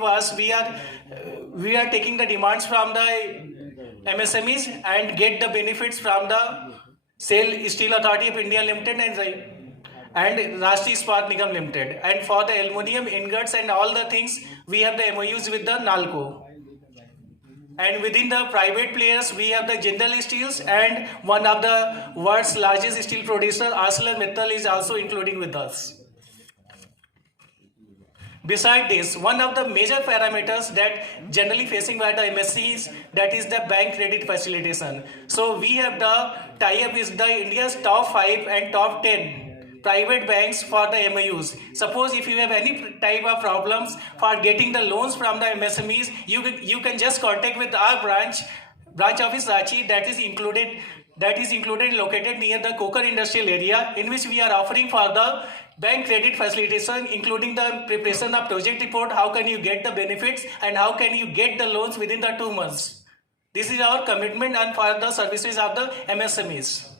was we are taking the demands from the MSMEs and get the benefits from the SAIL Steel Authority of India Limited and Rashtriya Ispat Nigam Limited. And for the aluminium ingots and all the things, we have the MOUs with the NALCO. And within the private players, we have the Jindal Steels and one of the world's largest steel producer, ArcelorMittal, is also including with us. Beside this, one of the major parameters that generally facing by the MSCs, that is the bank credit facilitation. So we have the tie-up with the India's top 5 and top 10 private banks for the MOUs. Suppose if you have any type of problems for getting the loans from the MSMEs, you can just contact with our branch office Ranchi, that is included located near the Kokar industrial area, in which we are offering for the bank credit facilitation, including the preparation of project report, how can you get the benefits and how can you get the loans within the 2 months. This is our commitment and for the services of the MSMEs.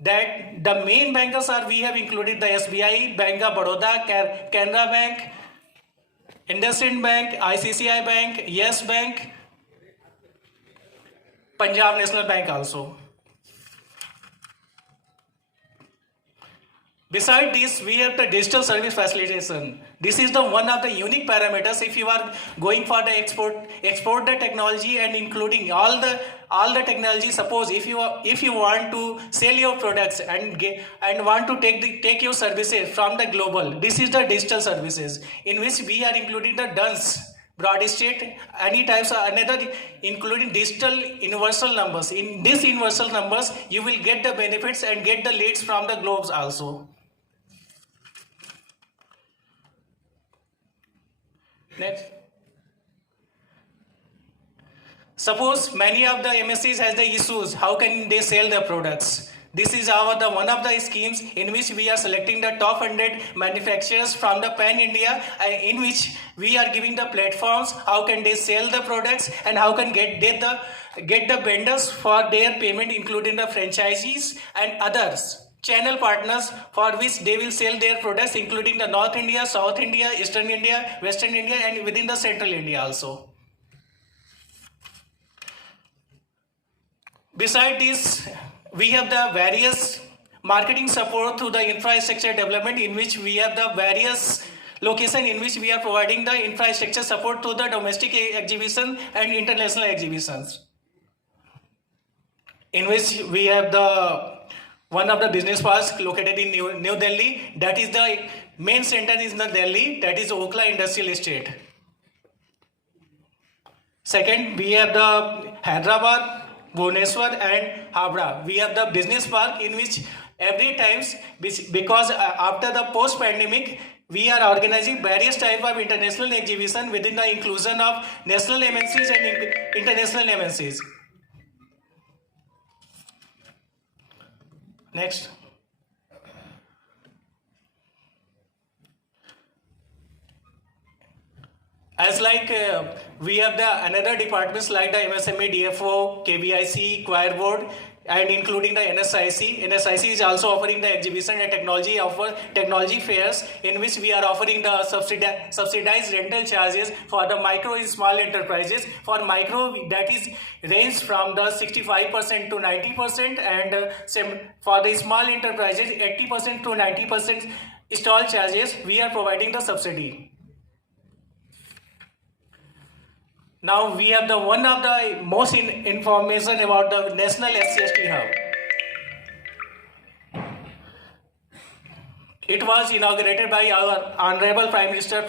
That the main bankers are, we have included the SBI, Bank of Baroda, Canara Bank, IndusInd Bank, ICICI Bank, Yes Bank, Punjab National Bank also. Beside this, we have the digital service facilitation. This is the one of the unique parameters. If you are going for the export the technology and including all the technology. Suppose if you want to sell your products and want to take your services from the global, this is the digital services in which we are including the DUNS, broad state, any types of another, including digital universal numbers. In these universal numbers, you will get the benefits and get the leads from the globes also. Next. Suppose many of the MSCs has the issues, how can they sell their products? This is one of the schemes in which we are selecting the top 100 manufacturers from the pan India, in which we are giving the platforms, how can they sell the products and how can get the vendors for their payment, including the franchisees and others channel partners for which they will sell their products, including the North India, South India, Eastern India, Western India and within the Central India also. Beside this, we have the various marketing support through the infrastructure development, in which we have the various location in which we are providing the infrastructure support to the domestic exhibition and international exhibitions, in which we have the one of the business parks located in New Delhi, that is the main center is in Delhi, that is Okhla Industrial Estate. Second, we have the Hyderabad, Bhubaneswar and Habra. We have the business park in which every times, because after the post-pandemic, we are organizing various type of international exhibition within the inclusion of national MNCs and international MNCs. Next. As like we have the another departments like the MSME, DFO, KBIC, Choir Board, and including the NSIC. NSIC is also offering the exhibition and technology fairs, in which we are offering the subsidized rental charges for the micro and small enterprises. For micro, that is range from the 65% to 90%, and for the small enterprises 80% to 90% stall charges, we are providing the subsidy. Now we have the one of the most information about the National SCST Hub. It was inaugurated by our Honorable Prime Minister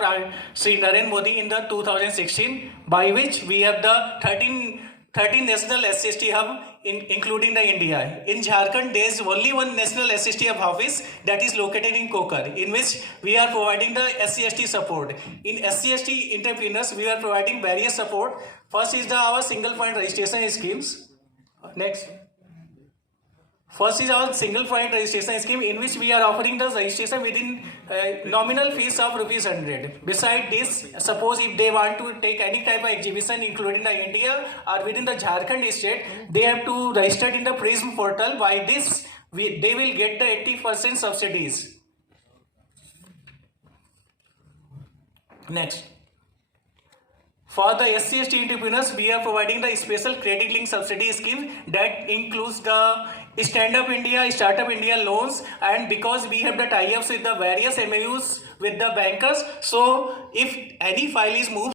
Sri Narendra Modi in the 2016, by which we have the 13 National SCST Hub including the India. In Jharkhand, there is only one National SCST Hub office that is located in Kokar, in which we are providing the SCST support. In SCST entrepreneurs, we are providing various support. First is our single point registration schemes. Next. First is our single point registration scheme, in which we are offering the registration within nominal fees of ₹100. Besides this, suppose if they want to take any type of exhibition, including the India or within the Jharkhand state, they have to register in the PRISM portal. By this, they will get the 80% subsidies. Next. For the SC/ST entrepreneurs, we are providing the special credit link subsidy scheme that includes the Stand Up India, Startup India loans, and because we have the tie-ups with the various MAUs with the bankers, so if any file is moved